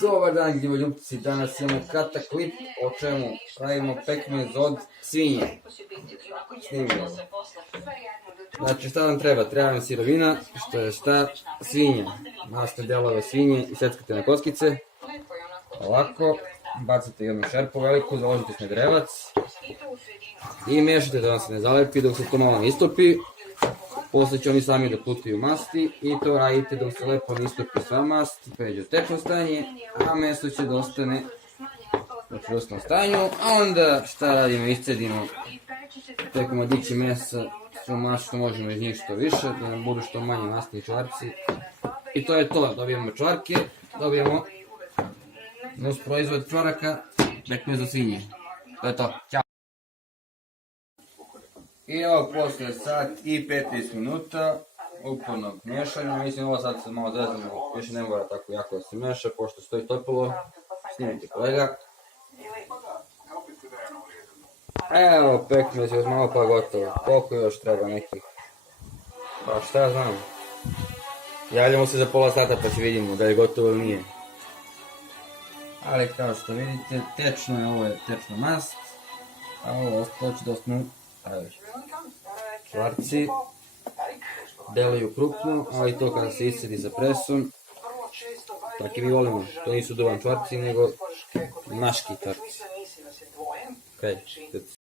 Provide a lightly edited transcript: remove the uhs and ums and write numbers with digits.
Dobar dan, ljuboljupci, danas imamo kratak klip o čemu pravimo pekmez od svinje. Snimimo. Znači šta nam treba? Treba nam sirovina, što je šta? Svinja. Masne delove svinje i seckate na kockice. Ovako, bacite jednu šerpu veliku, založite smedrevac i mešate da vam se ne zalepi dok se to malo ne istopi. Posle će oni sami da plutaju masti i to radite dok se lepo ne istopi sva mast, pređe u tečno stanje, a meso će da ostane u čvrstnom stanju, a onda šta radimo, iscedimo te komadići mesa, svu mast što možemo iz njih što više, da nam budu što manje masni čvarci. I to je to, dobijemo čvarke, dobijemo nus proizvod čvaraka, pekmez za svinje. To je to, ćao! I evo posle sat i 15 minuta upornog miješanja, mislim ovo sad se malo zezamo, više ne mora tako jako da se meša, pošto stoji toplo, snimite kolega. Evo pekmez još malo pa gotovo, koliko još treba nekih, pa šta ja znam. Javljamo se za pola sata pa će vidimo da je gotovo ili nije. Ali kao što vidite, tečno je, ovo je tečna mast, a ovo ostalo će da ostanu čvarci, delaju krupno, ali to kada se iscedi za presom, tako i mi volimo, to nisu duvan čvarci, nego maški čvarci.